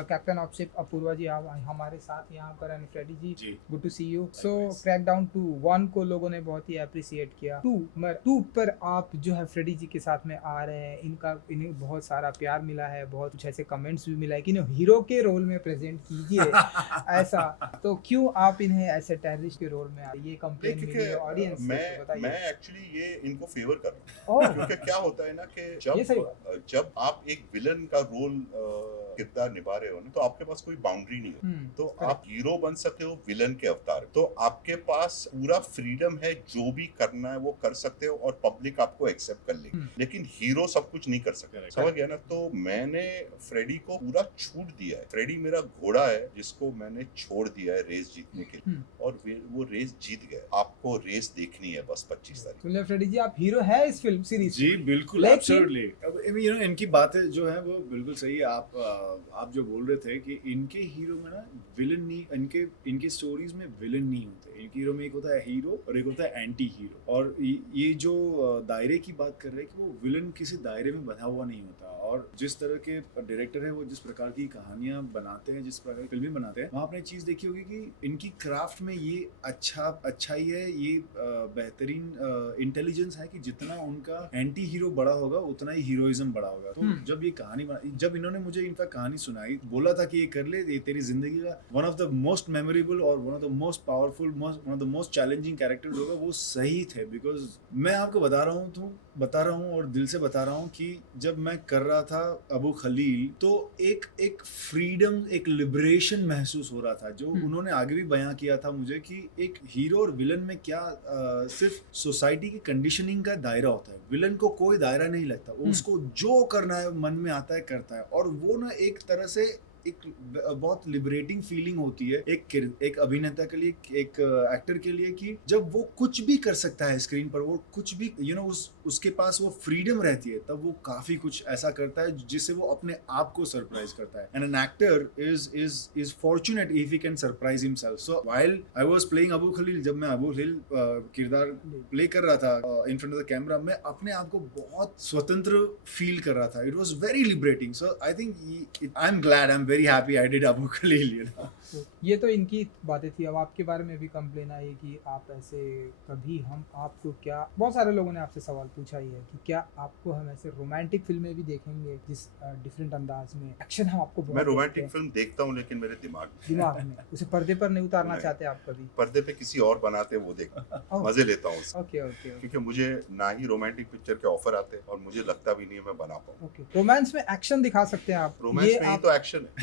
Captain ऑफशिप Apoorva जी आप हमारे साथ यहाँ पर and Freddie ji good to see you. So Likewise. Crackdown 2 1 को लोगों ने बहुत ही अप्रिशिएट किया। 2 पर आप जो है फ्रेडी जी के साथ में आ रहे हैं, इन्हें बहुत सारा प्यार मिला है, बहुत कुछ ऐसे कमेंट्स भी मिला है कि हीरो के रोल में प्रेजेंट कीजिए ऐसा। तो क्यों आप इन्हें ऐसे टेररिस्ट के रोल में ये कंप्लेन मिली है ऑडियंस से, तो बताइए। मैं एक्चुअली ये इनको फेवर कर रहा ओह। हूँ क्योंकि क्या होता है ना कि ये सही बात। जब आप एक विलन का रोल किरदार निभा रहे हो ना, तो आपके पास कोई बाउंड्री नहीं है। तो आप हीरो बन सकते हो विलन के अवतार, तो आपके पास पूरा फ्रीडम है, जो भी करना है वो कर सकते हो और पब्लिक आपको एक्सेप्ट कर लेगी। लेकिन हीरो सब कुछ नहीं कर सकता, समझ गया ना। तो मैंने फ्रेडी को पूरा छूट दिया है। फ्रेडी मेरा घोड़ा है जिसको मैंने छोड़ दिया है रेस जीतने के लिए, और वो रेस जीत गए। आपको रेस देखनी है बस 25 तारीख। सुनिए फ्रेडी जी, आप हीरो है इस फिल्म सीरीज। जी बिल्कुल, एब्सोल्युटली। अब इनकी बातें जो है वो बिल्कुल सही है। आप जो बोल रहे थे कि इनके हीरो में ना विलन नहीं, इनके स्टोरीज में विलन नहीं होते। इनके हीरो में एक होता है हीरो और एक होता है एंटी हीरो। और ये जो दायरे की बात कर रहे हैं कि वो विलन किसी दायरे में बंधा हुआ नहीं होता। और जिस तरह के डायरेक्टर है वो जिस प्रकार की कहानियां बनाते हैं, जिस प्रकार की फिल्में बनाते हैं, वहाँ आपने चीज देखी होगी कि इनकी क्राफ्ट में ये अच्छाई है, ये बेहतरीन इंटेलिजेंस है कि जितना उनका एंटी हीरो बड़ा होगा उतना ही हीरोइज्म बड़ा होगा। तो जब ये कहानी जब इन्होंने मुझे इनका कहानी सुनाई, बोला था कि ये कर ले, ये तेरी जिंदगी का one of the most memorable और one of the most powerful, one of the most challenging characters होगा, वो सही थे। बिकॉज मैं आपको बता रहा हूँ और दिल से बता रहा हूँ कि जब मैं कर रहा था अबू खलील, तो एक फ्रीडम, एक लिबरेशन महसूस हो रहा था, जो उन्होंने आगे भी बयां किया था मुझे कि एक हीरो और विलन में क्या सिर्फ सोसाइटी की कंडीशनिंग का दायरा होता है। विलन को कोई दायरा नहीं लगता, उसको जो करना है मन में आता है करता है। और वो ना एक तरह से एक बहुत लिबरेटिंग फीलिंग होती है एक अभिनेता के लिए, एक एक्टर के लिए, कि जब वो कुछ भी कर सकता है स्क्रीन पर, वो कुछ भी उसके पास वो फ्रीडम रहती है, तब वो काफी कुछ ऐसा करता है जिससे वो अपने आप को सरप्राइज करता है। And an actor is fortunate if he can surprise himself. So while I was playing Abu Khalil, जब मैं अबू खलील किरदार प्ले कर रहा था in front of the camera, मैं अपने आप को बहुत स्वतंत्र फील कर रहा था। It was very liberating. So I think I am glad, I am very happy I did Abu Khalil, ये तो इनकी बातें थी। अब आपके बारे में भी कंप्लेन आई कि आप ऐसे कभी, हम आपको क्या, बहुत सारे लोगों ने आपसे सवाल पूछा ही है कि क्या आपको हम ऐसे रोमांटिक फिल्में भी देखेंगे जिस डिफरेंट अंदाज में एक्शन हम आपको। मैं रोमांटिक फिल्म देखता हूँ लेकिन मेरे दिमाग में उसे पर्दे पर नहीं उतारना चाहते आप कभी। पर्दे पे किसी और बनाते वो देखता मजे लेता हूँ। ओके क्योंकि मुझे ना ही रोमांटिक पिक्चर के ऑफर आते और मुझे लगता भी नहीं है मैं बना पाऊँ। रोमांस में एक्शन दिखा सकते हैं आप। रोमांस में ही तो एक्शन है।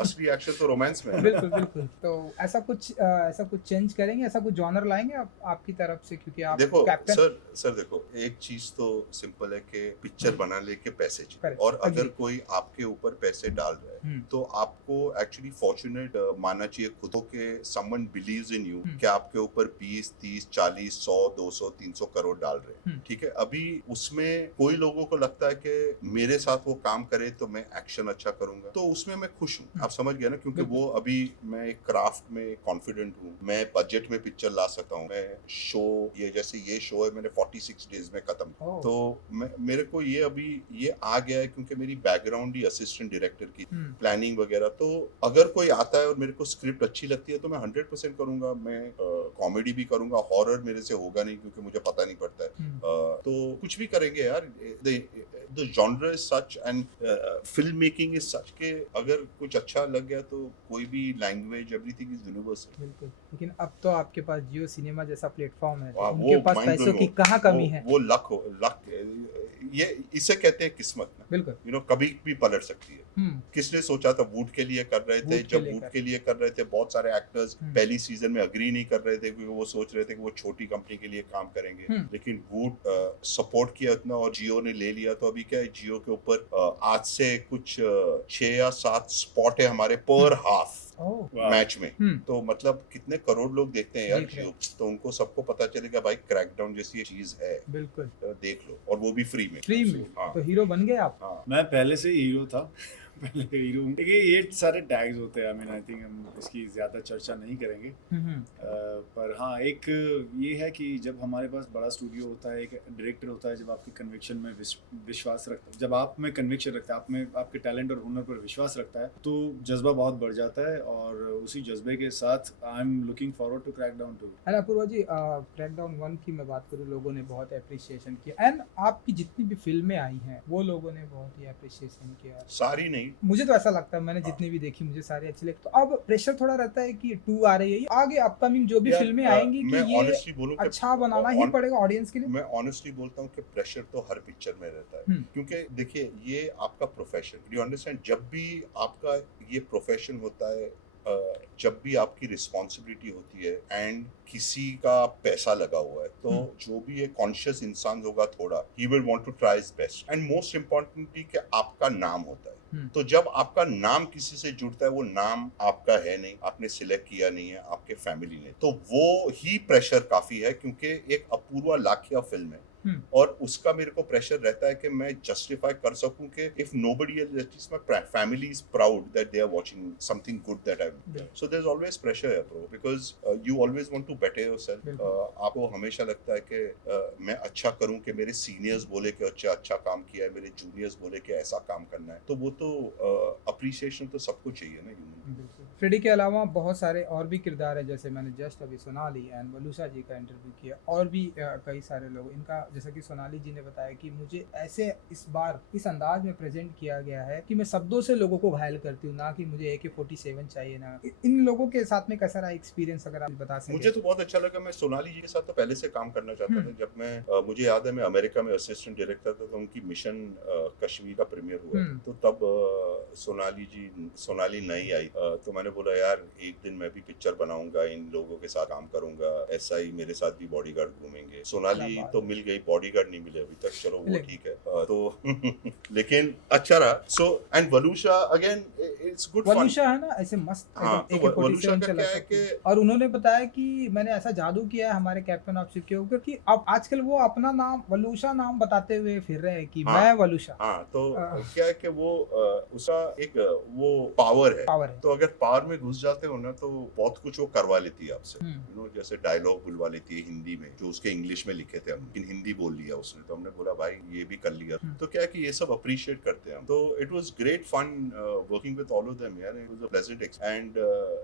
असली एक्शन तो रोमांस में है। बिल्कुल। तो ऐसा कुछ चेंज करेंगे, ऐसा कुछ जॉनर लाएंगे आपकी तरफ से, क्योंकि आप देखो कैप्टन। सर देखो, एक चीज तो सिंपल है कि पिक्चर बनाने के पैसे चाहिए, और अगर कोई आपके ऊपर पैसे डाल रहा है तो आपको एक्चुअली फॉर्चुनेट मानना चाहिए खुद के। समवन बिलीव्स इन यू कि आपके ऊपर 20, 30, 40, 100, 200, 300 करोड़ डाल रहे हैं, ठीक है। अभी उसमें कोई लोगों को लगता है कि मेरे साथ वो काम करे तो मैं एक्शन अच्छा करूंगा, तो उसमें मैं खुश हूँ। आप समझ गए ना, क्योंकि वो अभी मैं एक क्राफ्ट में कॉन्फिडेंट हूँ, मैं बजट में पिक्चर ला सकता हूँ। मैं शो, ये जैसे ये शो है मैंने 46 डेज में खत्म, तो मेरे को ये अभी ये आ गया है क्योंकि मेरी बैकग्राउंड ही असिस्टेंट डायरेक्टर की, प्लानिंग वगैरह। तो अगर कोई आता है और मेरे को स्क्रिप्ट अच्छी लगती है तो मैं 100% करूंगा। मैं कॉमेडी भी करूंगा, हॉरर मेरे से होगा नहीं क्योंकि मुझे पता नहीं पड़ता है। तो कुछ भी करेंगे यार। The genre is such and film making is such के अगर कुछ अच्छा लग गया तो कोई भी लैंग्वेज, एवरीथिंग इज यूनिवर्सल। बिल्कुल। लेकिन अब तो आपके पास जियो सिनेमा जैसा प्लेटफॉर्म है, उनके पास पैसों की कहाँ कमी है। वो लक ये इसे कहते हैं किस्मत ना। बिल्कुल। कभी भी पलट सकती है। किसने सोचा था वुड के लिए कर रहे थे, जब वुड के लिए कर रहे थे बहुत सारे एक्टर्स पहली सीजन में अग्री नहीं कर रहे थे क्योंकि वो सोच रहे थे कि वो छोटी कंपनी के लिए काम करेंगे। लेकिन वुड सपोर्ट किया इतना और जियो ने ले लिया। तो अभी क्या है, जियो के ऊपर आज से कुछ 6 या 7 स्पॉट है हमारे पर हाफ मैच में। तो मतलब कितने करोड़ लोग देखते हैं यार जियो। तो उनको सबको पता चलेगा भाई क्रैकडाउन जैसी ये चीज है। बिल्कुल। देख लो, और वो भी फ्री में। हाँ। तो हीरो बन गए आप। हाँ। मैं पहले से हीरो था पहले हीरो। देखिए ये सारे टैग्स होते हैं, आई मीन आई थिंक हम इसकी ज्यादा चर्चा नहीं करेंगे। पर हाँ एक ये है कि जब हमारे पास बड़ा स्टूडियो होता है, एक डायरेक्टर होता है, जब आपके कन्विक्शन में विश्वास रखता है, जब आप में कन्विक्शन रखता है, आप में आपके टैलेंट और हुनर पर विश्वास रखता है, तो जज्बा बहुत बढ़ जाता है और उसी जज्बे के साथ I am looking forward to Crackdown 2। And Apoorva ji, Crackdown 1 की मैं बात करूँ, लोगों ने बहुत अप्रिशिएशन किया एंड आपकी जितनी भी फिल्में आई हैं वो लोगों ने बहुत ही अप्रिशिएशन किया। सारी नहीं, मुझे तो ऐसा लगता है, मैंने जितनी भी देखी मुझे सारी अच्छी लगी। तो अब प्रेशर थोड़ा रहता है कि 2 आ रही है, आगे अपकमिंग जो भी फिल्में आएंगी कि ये अच्छा बनाना ही पड़ेगा ऑडियंस के लिए। मैं ऑनेस्टली बोलता हूँ कि प्रेशर तो हर पिक्चर में रहता है, क्योंकि देखिए ये आपका प्रोफेशन, यू अंडरस्टैंड, जब भी आपका ये प्रोफेशन होता है, जब भी आपकी रिस्पॉन्सिबिलिटी होती है एंड किसी का पैसा लगा हुआ है, तो जो भी एक कॉन्शियस इंसान होगा थोड़ा, he will want to try his best and most importantly कि आपका नाम होता है। तो जब आपका नाम किसी से जुड़ता है, वो नाम आपका है नहीं, आपने सिलेक्ट किया नहीं है, आपके फैमिली ने, तो वो ही प्रेशर काफी है, क्योंकि एक अपूर्वा लाखिया फिल्म है और उसका मेरे को प्रेशर रहता है कि मैं जस्टिफाई कर सकूं कि if nobody else, at least my family is proud that they are watching something good that I have done. So there is always pressure bro, because you always want to better yourself. आपको हमेशा लगता है कि मैं अच्छा करूं, कि मेरे सीनियर्स बोले कि अच्छा काम किया है, मेरे जूनियर्स बोले कि ऐसा काम करना है, तो वो तो अप्रिसिएशन तो सबको चाहिए ना ह्यूमन। फ्रेडी के अलावा बहुत सारे और भी किरदार है, जैसे मैंने जस्ट अभी सोनाली एंड वलूसा जी का इंटरव्यू किया, और भी कई सारे लोग इनका, जैसा कि सोनाली जी ने बताया कि मुझे ऐसे इस बार इस अंदाज में प्रेजेंट किया गया है कि मैं शब्दों से लोगों को घायल करती हूँ, ना कि मुझे AK-47 चाहिए ना। इन लोगों के साथ में कैसा रहा एक्सपीरियंस, अगर आप बता सकें। मुझे तो बहुत अच्छा लगा, मैं सोनाली जी के साथ तो पहले से काम करना चाहता था। जब मैं मुझे याद है मैं अमेरिका में असिस्टेंट डायरेक्टर था, तो उनकी मिशन कश्मीर का प्रीमियर हुआ, तो तब सोनाली नहीं आई, तो मैंने बोला यार एक दिन मैं भी पिक्चर बनाऊंगा, इन लोगों के साथ काम करूंगा, ऐसा ही मेरे साथ भी बॉडीगार्ड घूमेंगे। सोनाली तो मिल गई, बॉडीगार्ड नहीं मिले अभी तक, चलो वो ठीक है, तो लेकिन अच्छा रहा। सो एंड वलूशा अगेन इट्स गुड फन। वलूशा है ना ऐसे मस्त, तो वलूशा का क्या है कि, और उन्होंने बताया कि मैंने ऐसा जादू किया है हमारे कैप्टन ऑफ शिप के ऊपर कि अब आजकल वो अपना नाम वलूशा नाम बताते हुए फिर रहे हैं कि मैं वलूशा। तो क्या है कि वो उसका एक वो पावर है, तो अगर पावर में घुस जाते हो ना, तो बहुत कुछ वो करवा लेती है आपसे, यू नो, जैसे डायलॉग बुलवा लेती है हिंदी में, जो उसके इंग्लिश में लिखे थे हम, लेकिन हिंदी बोल लिया उसने, तो हमने बोला भाई ये भी कर लिया। तो क्या है कि ये सब अप्रिशिएट करते हैं हम, तो it was great fun working with all of them यार, it was a pleasant and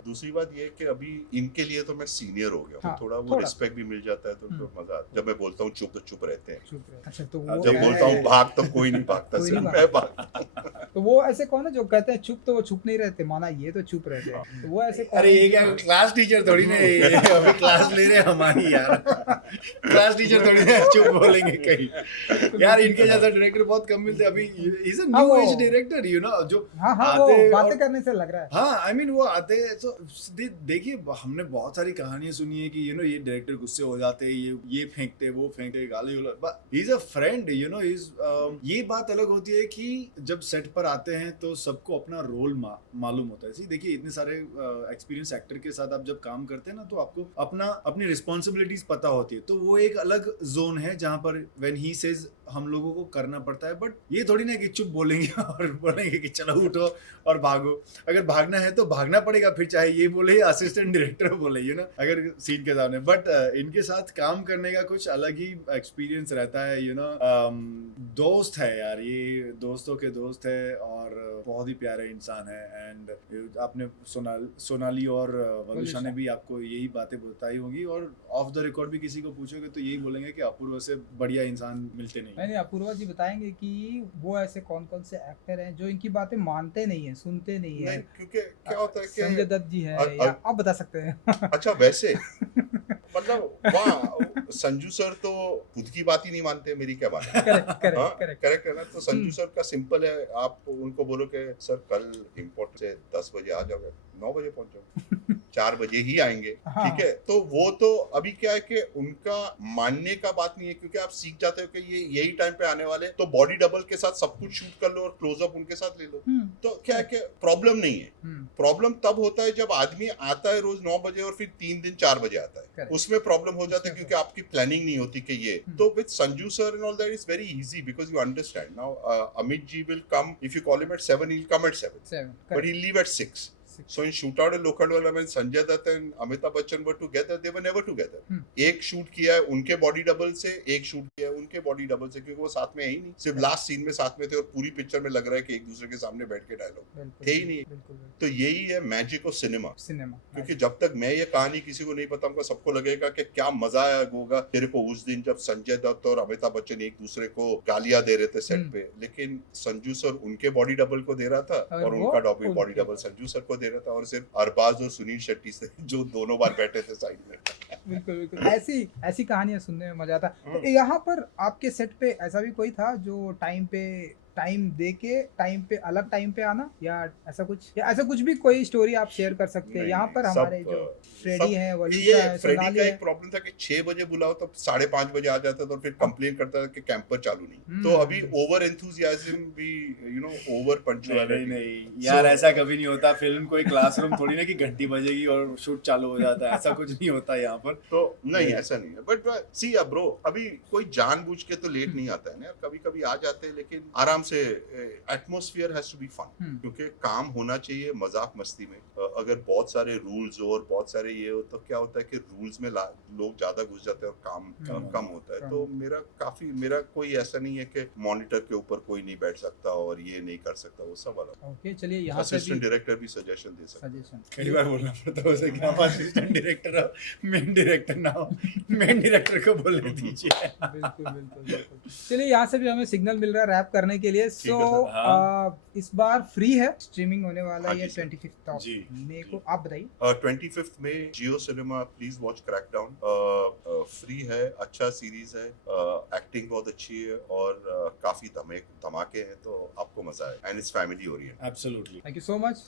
दूसरी बात ये है कि अभी इनके लिए तो मैं सीनियर हो गया, तो थोड़ा वो रिस्पेक्ट भी मिल जाता है, तो मजा आता है। जब मैं बोलता हूँ चुप, तो चुप रहते हैं। अच्छा, तो जब बोलता हूँ भाग, तो कोई नहीं भागता, सिर्फ मैं भागता। तो वो ऐसे कौन है जो कहते हैं चुप, तो वो चुप नहीं रहते, माना ये तो चुप रहते हैं, तो वो ऐसे अरे ये क्या क्लास टीचर थोड़ी ना, अभी क्लास ले रहे हमारी यार, क्लास टीचर थोड़ी ना चुप बोलेंगे कहीं यार। इनके जैसा डायरेक्टर बहुत कम मिलते अभी, is a new age director, you know, जो आते बातें करने से लग रहा है। हाँ आई मीन वो आते हैं, तो देखिए हमने बहुत सारी कहानियां सुनी है कि यू नो ये डायरेक्टर गुस्से हो जाते हैं, ये फेंकते, वो फेंकते, गाली, he is a friend, you know, ये बात अलग होती है कि जब सेट पर आते हैं तो सबको अपना रोल मालूम होता है। देखिए इतने सारे एक्सपीरियंस एक्टर के साथ आप जब काम करते हैं ना, तो आपको अपनी रिस्पॉन्सिबिलिटीज पता होती है, तो वो एक अलग जोन है जहां पर व्हेन ही सेज हम लोगों को करना पड़ता है। बट ये थोड़ी ना कि चुप बोलेंगे और बोलेंगे कि चलो उठो और भागो। अगर भागना है तो भागना पड़ेगा, फिर चाहे ये बोले या असिस्टेंट डायरेक्टर बोले, यू नो, अगर सीन के सामने। बट इनके साथ काम करने का कुछ अलग ही एक्सपीरियंस रहता है, यू नो। दोस्त है यार, ये दोस्तों के दोस्त है और बहुत ही प्यारे इंसान है। एंड आपने सोनाली और वलूशा ने भी आपको यही बातें बताई होंगी, और ऑफ द रिकॉर्ड भी किसी को पूछोगे तो यही बोलेंगे कि अपूर्वा से बढ़िया इंसान मिलते नहीं। नहीं, अपूर्वा जी बताएंगे कि वो ऐसे कौन कौन से एक्टर हैं जो इनकी बातें मानते नहीं है, सुनते नहीं है। क्योंकि क्या होता है कि संजय दत्त जी है, या आप बता सकते हैं। अच्छा वैसे मतलब वाह, संजू सर तो खुद की बात ही नहीं मानते, मेरी क्या बात है। करेक्ट है ना। तो संजू सर का सिंपल है, आप उनको बोलो कि सर कल इम्पोर्ट से 10 बजे आ जाओगे, 9 बजे पहुंच जाओगे, 4 बजे ही आएंगे, ठीक है। तो वो तो अभी क्या है कि उनका मानने का बात नहीं है, क्योंकि आप सीख जाते हो कि ये यही टाइम पे आने वाले, तो बॉडी डबल के साथ सब कुछ शूट कर लो और क्लोजअप उनके साथ ले लो, तो क्या है कि प्रॉब्लम नहीं है। प्रॉब्लम तब होता है जब आदमी आता है रोज 9 बजे और फिर 3 दिन 4 बजे आता है, Correct. उसमें प्रॉब्लम हो जाता है क्योंकि आपकी प्लानिंग नहीं होती कि ये तो with Sanju sir and all that is very easy because you understand now Amit ji will come if you call him at 7 he'll come at 7 but he'll leave at 6. So in Shootout and Lokhandwala when Sanjay Dutt and Amitabh Bachchan were together, they were never together. एक shoot किया है उनके body double से, एक shoot किया है उनके body double से, क्योंकि वो साथ में है ही नहीं, सिर्फ लास्ट सीन में साथ में थे और पूरी पिक्चर में लग रहा है कि एक दूसरे के सामने बैठ के डायलॉग थे ही नहीं। तो यही है मैजिक ऑफ सिनेमा, क्योंकि जब तक मैं ये कहानी किसी को नहीं बताऊंगा सबको लगेगा कि क्या मजा आया होगा तेरे को उस दिन जब संजय दत्त और अमिताभ बच्चन एक दूसरे को गालियां दे रहे थे सेट पे, लेकिन संजू सर उनके बॉडी डबल को दे रहा था और उनका बॉडी डबल संजू सर को दे रहा था, और सिर्फ अरबाज और सुनील शेट्टी से जो दोनों बार बैठे थे साइड में। बिल्कुल बिल्कुल ऐसी कहानियां सुनने में मजा आता। तो यहाँ पर आपके सेट पे ऐसा भी कोई था जो टाइम दे के टाइम पे अलग टाइम पे आना, या ऐसा कुछ भी कोई स्टोरी आप शेयर कर सकते हैं? यहाँ पर हमारे जो फ्रेडी है, वलीसा है, फ्रेडी का एक प्रॉब्लम था कि 6 बजे बुलाओ तो 5:30 बजे आ जाता था और फिर कंप्लेन करता था कि कैंपर चालू नहीं। तो अभी ओवर एंथुसियाज्म भी ओवर पंक्चुअलिटी नहीं यार, ऐसा कभी नहीं होता। फिल्म कोई क्लासरूम थोड़ी ना कि घंटी बजेगी और शूट चालू हो जाता है, ऐसा कुछ नहीं होता यहाँ पर। तो नहीं ऐसा नहीं है, बट सी ब्रो अभी कोई जानबूझ के तो लेट नहीं आता है ना, कभी कभी आ जाते हैं, लेकिन आराम से atmosphere has to be fun, क्योंकि काम होना चाहिए मजाक मस्ती में। अगर बहुत सारे रूल्स हो और बहुत सारे ये हो तो क्या होता है कि रूल्स में लोग ज्यादा घुस जाते हैं और काम कम होता है। तो मेरा कोई ऐसा नहीं है कि मॉनिटर के ऊपर कोई नहीं बैठ सकता और ये नहीं कर सकता, वो सब अलग। ओके चलिए, यहाँ से असिस्टेंट डायरेक्टर भी सजेशन दे सकता है। कई बार बोलना पड़ता है उसे कि आप असिस्टेंट डायरेक्टर हो, मेन डायरेक्टर ना हो, मेन डायरेक्टर को बोलने दीजिए। बिल्कुल। चलिए, यहाँ से भी हमें सिग्नल मिल रहा है रैप करने के लिए। सो इस बार फ्री है, स्ट्रीमिंग होने वाला है 25 ऑफ मई को। आप बताइए। 25 में Jio cinema, please watch crackdown. Free है, अच्छा सीरीज है, एक्टिंग बहुत अच्छी है और काफी धमाके हैं, तो आपको मजा आए and it's family oriented. Absolutely. Thank you so much.